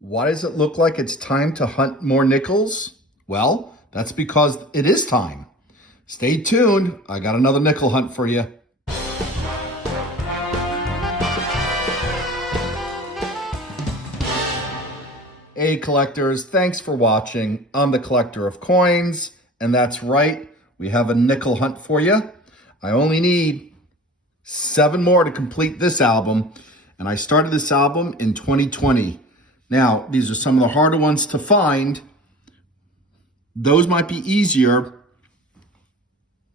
Why does it look like it's time to hunt more nickels? Well, that's because it is time. Stay tuned. I got another nickel hunt for you. Hey collectors, thanks for watching. I'm the collector of coins, and that's right, we have a nickel hunt for you. I only need 7 more to complete this album, and I started this album in 2020. Now, these are some of the harder ones to find. Those might be easier.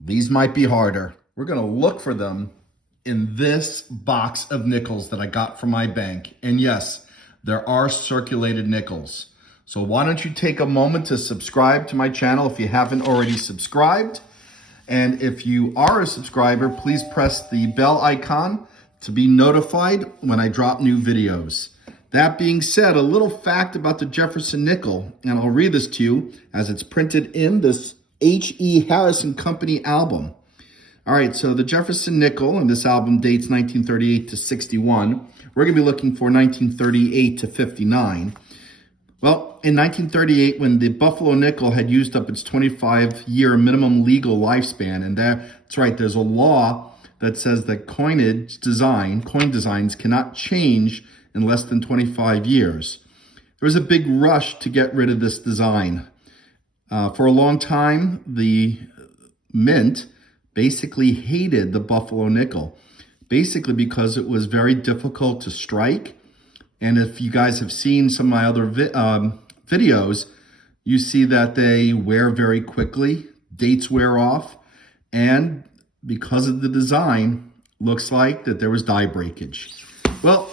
These might be harder. We're gonna look for them in this box of nickels that I got from my bank. And yes, there are circulated nickels. So why don't you take a moment to subscribe to my channel if you haven't already subscribed. And if you are a subscriber, please press the bell icon to be notified when I drop new videos. That being said, a little fact about the Jefferson nickel, and I'll read this to you as it's printed in this H.E. Harrison Company album. All right, so the Jefferson nickel, and this album dates 1938 to 61. We're gonna be looking for 1938 to 59. Well, in 1938, when the Buffalo nickel had used up its 25-year minimum legal lifespan, and that's right, there's a law that says that coin designs cannot change in less than 25 years. There was a big rush to get rid of this design. For a long time, the mint basically hated the Buffalo nickel, basically because it was very difficult to strike. And if you guys have seen some of my other videos, you see that they wear very quickly, dates wear off, and because of the design, looks like that there was die breakage. Well,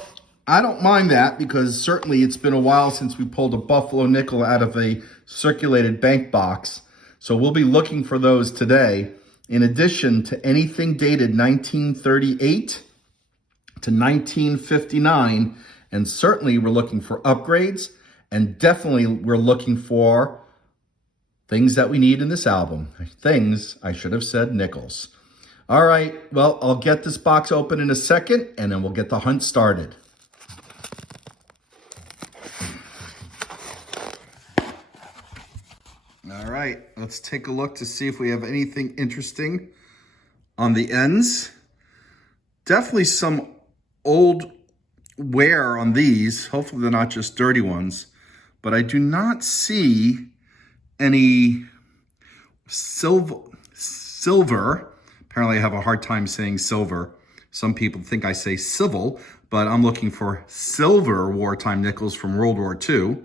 I don't mind that because certainly it's been a while since we pulled a Buffalo nickel out of a circulated bank box. So we'll be looking for those today, in addition to anything dated 1938 to 1959. And certainly we're looking for upgrades, and definitely we're looking for things that we need in this album. Things, I should have said, nickels. All right, well, I'll get this box open in a second, and then we'll get the hunt started. All right, let's take a look to see if we have anything interesting on the ends. Definitely some old wear on these. Hopefully they're not just dirty ones, but I do not see any silver. Apparently I have a hard time saying silver. Some people think I say civil, but I'm looking for Silver Wartime Nickels from World War II.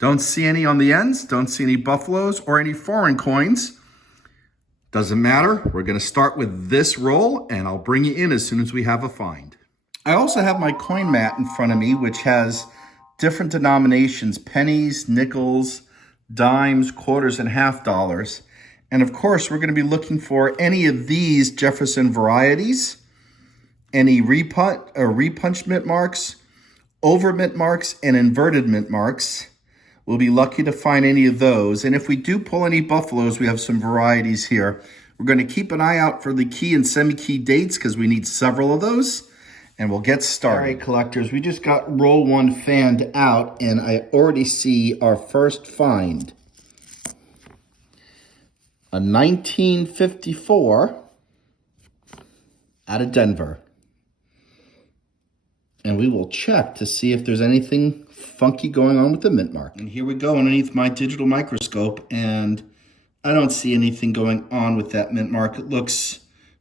Don't see any on the ends, don't see any buffaloes or any foreign coins. Doesn't matter, we're gonna start with this roll and I'll bring you in as soon as we have a find. I also have my coin mat in front of me, which has different denominations, pennies, nickels, dimes, quarters, and half dollars. And of course, we're gonna be looking for any of these Jefferson varieties, any repunched mint marks, over mint marks, and inverted mint marks. We'll be lucky to find any of those. And if we do pull any buffaloes, we have some varieties here. We're gonna keep an eye out for the key and semi-key dates because we need several of those. And we'll get started. All right, collectors, we just got roll 1 fanned out, and I already see our first find. A 1954 out of Denver. And we will check to see if there's anything funky going on with the mint mark. And here we go underneath my digital microscope, and I don't see anything going on with that mint mark. It looks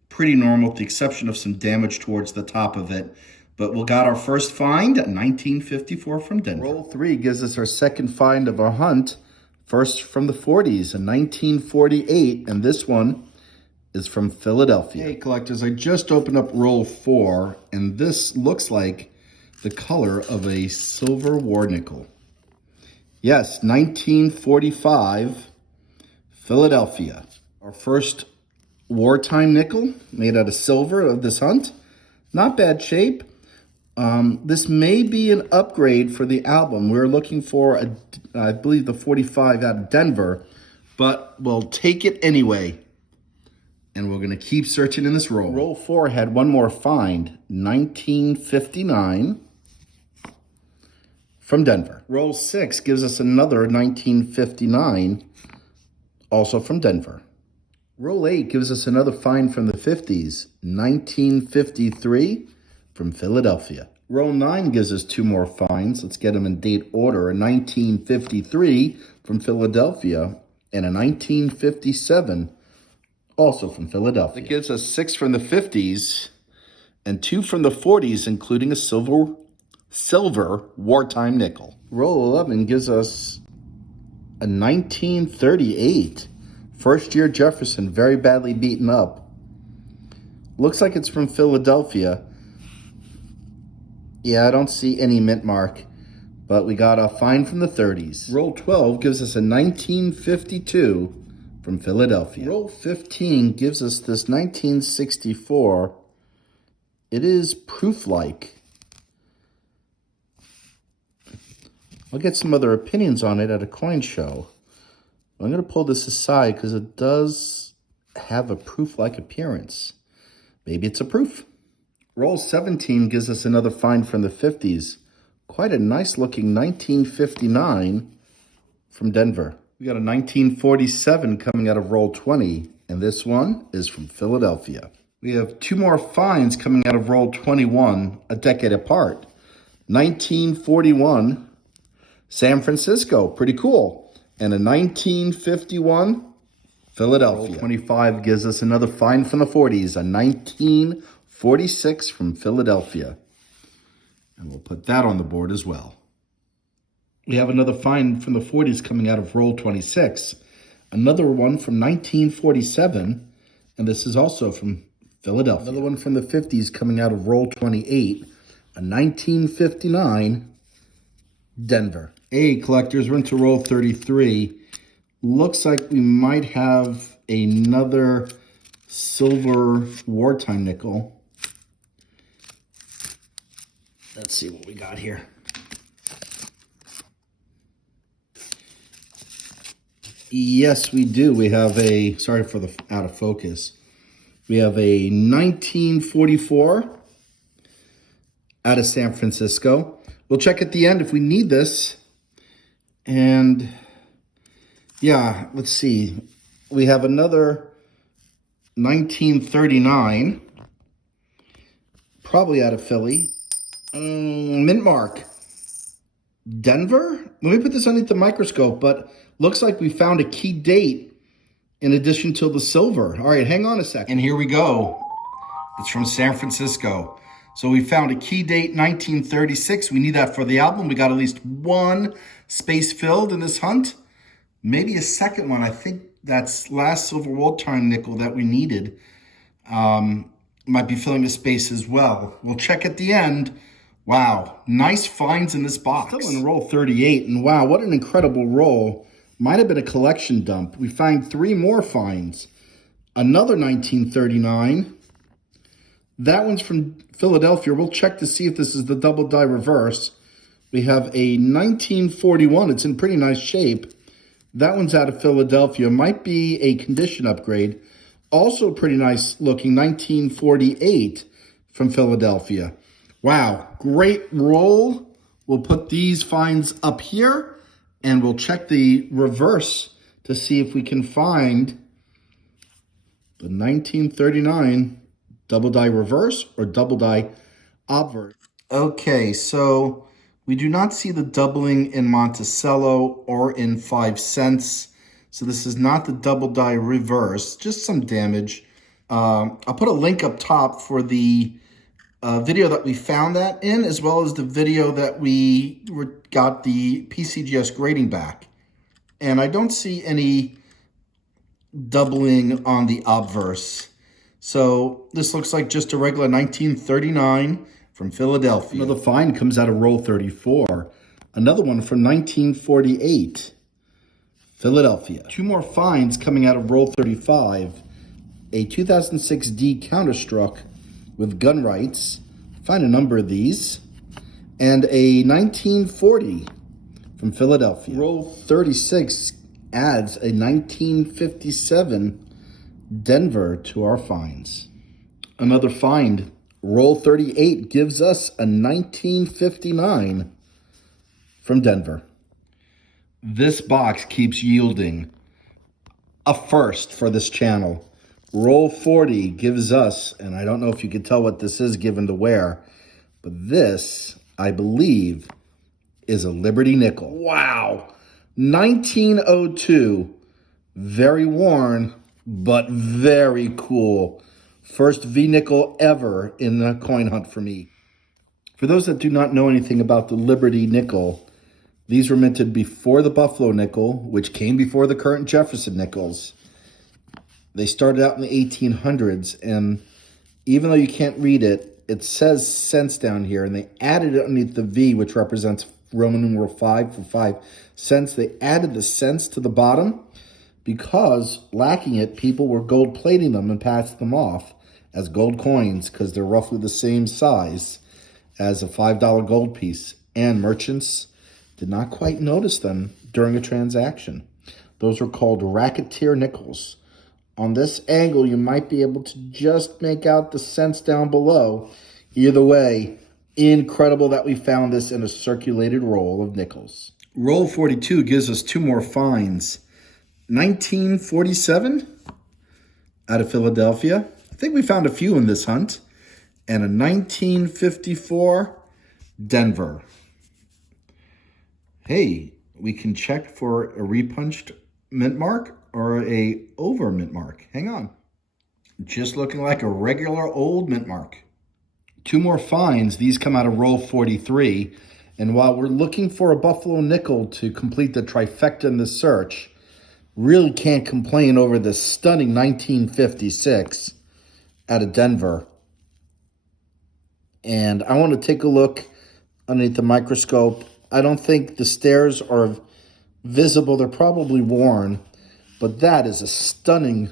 pretty normal with the exception of some damage towards the top of it. But we got our first find, 1954 from Denver. Roll 3 gives us our second find of our hunt. First from the 40s, a 1948, and this one is from Philadelphia. Hey collectors, I just opened up roll 4, and this looks like the color of a Silver War nickel. Yes, 1945, Philadelphia. Our first wartime nickel made out of silver of this hunt. Not bad shape. This may be an upgrade for the album. We're looking for, I believe, the 45 out of Denver, but we'll take it anyway. And we're going to keep searching in this roll. Roll 4 had one more find, 1959 from Denver. Roll 6 gives us another 1959, also from Denver. Roll 8 gives us another find from the 50s, 1953 from Philadelphia. Roll 9 gives us 2 more finds. Let's get them in date order. A 1953 from Philadelphia and a 1957 also from Philadelphia. It gives us 6 from the 50s and 2 from the 40s, including a silver wartime nickel. Roll 11 gives us a 1938 first-year Jefferson, very badly beaten up. Looks like it's from Philadelphia. Yeah, I don't see any mint mark, but we got a find from the 30s. Roll 12 gives us a 1952 from Philadelphia. Roll 15 gives us this 1964. It is proof-like. I'll get some other opinions on it at a coin show. I'm going to pull this aside because it does have a proof-like appearance. Maybe it's a proof. Roll 17 gives us another find from the 50s. Quite a nice-looking 1959 from Denver. We got a 1947 coming out of roll 20, and this one is from Philadelphia. We have 2 more finds coming out of roll 21, a decade apart. 1941, San Francisco, pretty cool. And a 1951, Philadelphia. Roll 25 gives us another find from the 40s, a 1946 from Philadelphia. And we'll put that on the board as well. We have another find from the 40s coming out of roll 26. Another one from 1947, and this is also from Philadelphia. Another one from the 50s coming out of roll 28, a 1959, Denver. Hey, collectors, we're into roll 33. Looks like we might have another silver wartime nickel. Let's see what we got here. Yes, we do. We have a, sorry for the out of focus. We have a 1944 out of San Francisco. We'll check at the end if we need this. And yeah, let's see. We have another 1939, probably out of Philly. Mint mark. Denver? Let me put this underneath the microscope, but looks like we found a key date in addition to the silver. All right, hang on a second. And here we go. It's from San Francisco. So we found a key date, 1936. We need that for the album. We got at least 1 space filled in this hunt. Maybe a second one. I think that's last Silver Wartime nickel that we needed. Might be filling the space as well. We'll check at the end. Wow, nice finds in this box. Still in roll 38, and wow, what an incredible roll. Might have been a collection dump. We find 3 more finds. Another 1939. That one's from Philadelphia. We'll check to see if this is the double die reverse. We have a 1941. It's in pretty nice shape. That one's out of Philadelphia. Might be a condition upgrade. Also pretty nice looking 1948 from Philadelphia. Wow, great roll. We'll put these finds up here and we'll check the reverse to see if we can find the 1939 double die reverse or double die obverse. Okay, so we do not see the doubling in Monticello or in 5 cents. So this is not the double die reverse, just some damage. I'll put a link up top for the video that we found that in, as well as the video that we got the PCGS grading back. And I don't see any doubling on the obverse. So this looks like just a regular 1939 from Philadelphia. Another find comes out of roll 34. Another one from 1948, Philadelphia. 2 more finds coming out of roll 35. A 2006 D Counterstruck with gun rights. Find a number of these. And a 1940 from Philadelphia. Roll 36 adds a 1957 Denver to our finds. Another find. Roll 38 gives us a 1959 from Denver. This box keeps yielding a first for this channel. Roll 40 gives us, and I don't know if you can tell what this is given to wear, but this, I believe, is a Liberty nickel. Wow. 1902. Very worn, but very cool. First V-nickel ever in the coin hunt for me. For those that do not know anything about the Liberty nickel, these were minted before the Buffalo nickel, which came before the current Jefferson nickels. They started out in the 1800s, and even though you can't read it, it says cents down here, and they added it underneath the V, which represents Roman numeral 5 for 5 cents. They added the cents to the bottom because, lacking it, people were gold plating them and passing them off as gold coins because they're roughly the same size as a $5 gold piece, and merchants did not quite notice them during a transaction. Those were called racketeer nickels. On this angle, you might be able to just make out the cents down below. Either way, incredible that we found this in a circulated roll of nickels. Roll 42 gives us two more finds. 1947 out of Philadelphia. I think we found a few in this hunt. And a 1954 Denver. Hey, we can check for a repunched mint mark or a over mint mark. Hang on. Just looking like a regular old mint mark. Two more finds. These come out of roll 43. And while we're looking for a Buffalo nickel to complete the trifecta in this search, really can't complain over this stunning 1956 out of Denver. And I want to take a look underneath the microscope. I don't think the stairs are visible. They're probably worn. But that is a stunning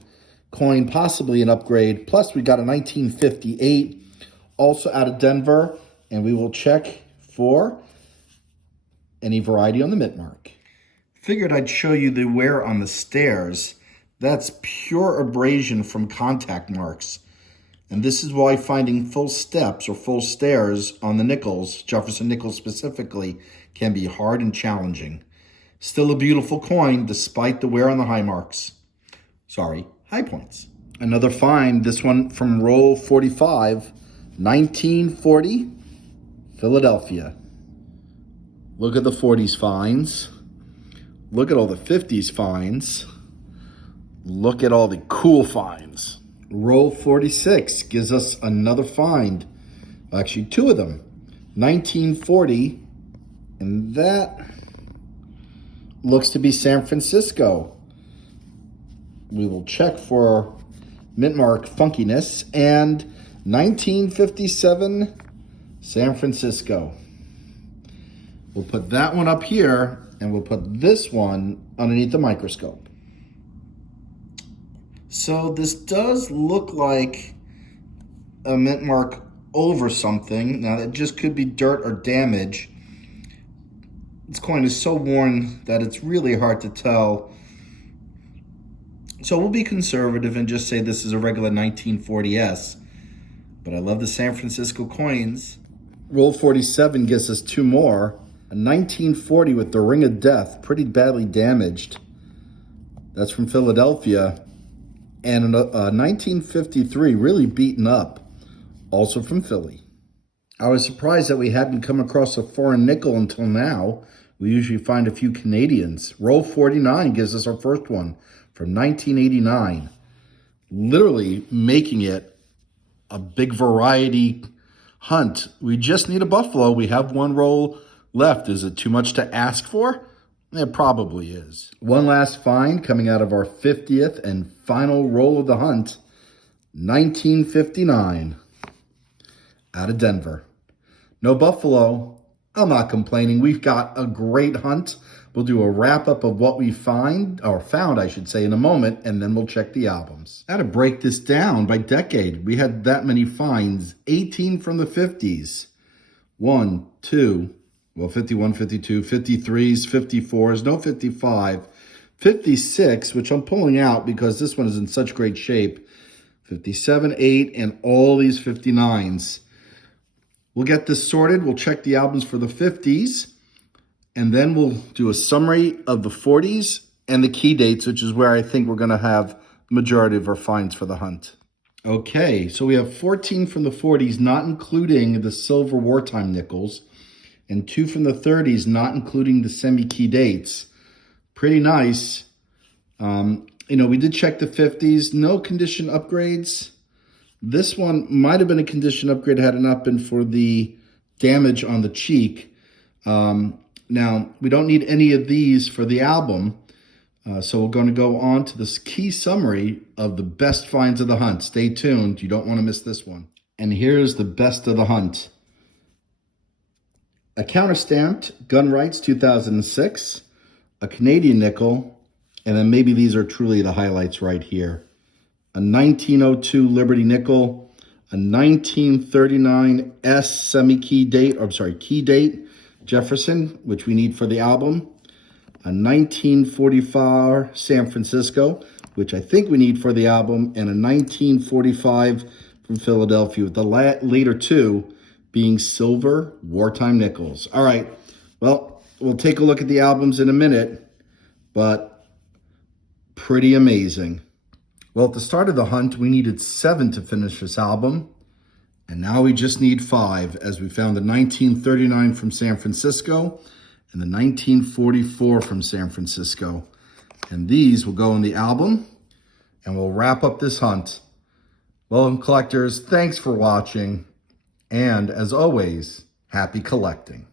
coin, possibly an upgrade. Plus, we got a 1958, also out of Denver. And we will check for any variety on the mint mark. Figured I'd show you the wear on the stairs. That's pure abrasion from contact marks. And this is why finding full steps or full stairs on the nickels, Jefferson nickels specifically, can be hard and challenging. Still a beautiful coin despite the wear on the high marks. Sorry, high points. Another find, this one from roll 45, 1940, Philadelphia. Look at the 40s finds. Look at all the 50s finds. Look at all the cool finds. Roll 46 gives us another find. Actually, two of them. 1940, and that looks to be San Francisco. We will check for mint mark funkiness. And 1957, San Francisco. We'll put that one up here, and we'll put this one underneath the microscope. So this does look like a mint mark over something. Now that just could be dirt or damage. This coin is so worn that it's really hard to tell. So we'll be conservative and just say this is a regular 1940S. But I love the San Francisco coins. Roll 47 gives us two more. A 1940 with the Ring of Death, pretty badly damaged. That's from Philadelphia. And a 1953, really beaten up, also from Philly. I was surprised that we hadn't come across a foreign nickel until now. We usually find a few Canadians. Roll 49 gives us our first one from 1989. Literally making it a big variety hunt. We just need a Buffalo. We have one roll left. Is it too much to ask for? It probably is. One last find coming out of our 50th and final roll of the hunt, 1959, out of Denver. No Buffalo. I'm not complaining. We've got a great hunt. We'll do a wrap-up of what we found, I should say, in a moment, and then we'll check the albums. I had to break this down by decade. We had that many finds, 18 from the 50s. 1, 2, well, 51, 52, 53s, 54s, no 55, 56, which I'm pulling out because this one is in such great shape, 57, 8, and all these 59s. We'll get this sorted. We'll check the albums for the 50s, And then we'll do a summary of the 40s and the key dates, which is where I think we're going to have the majority of our finds for the hunt. Okay, so we have 14 from the 40s, not including the Silver Wartime Nickels, and 2 from the 30s, not including the semi-key dates. Pretty nice. We did check the 50s, no condition upgrades. This one might have been a condition upgrade had it not been for the damage on the cheek. Now, we don't need any of these for the album, so we're going to go on to this key summary of the best finds of the hunt. Stay tuned. You don't want to miss this one. And here's the best of the hunt. A counter-stamped Gun Rights 2006, a Canadian nickel, and then maybe these are truly the highlights right here. A 1902 Liberty nickel, a 1939 S semi-key date, key date Jefferson, which we need for the album, a 1944 San Francisco, which I think we need for the album, and a 1945 from Philadelphia, with the later two being Silver Wartime Nickels. All right, well, we'll take a look at the albums in a minute, but pretty amazing. Well, at the start of the hunt, we needed 7 to finish this album. And now we just need 5, as we found the 1939 from San Francisco and the 1944 from San Francisco. And these will go in the album, and we'll wrap up this hunt. Well, collectors, thanks for watching. And as always, happy collecting.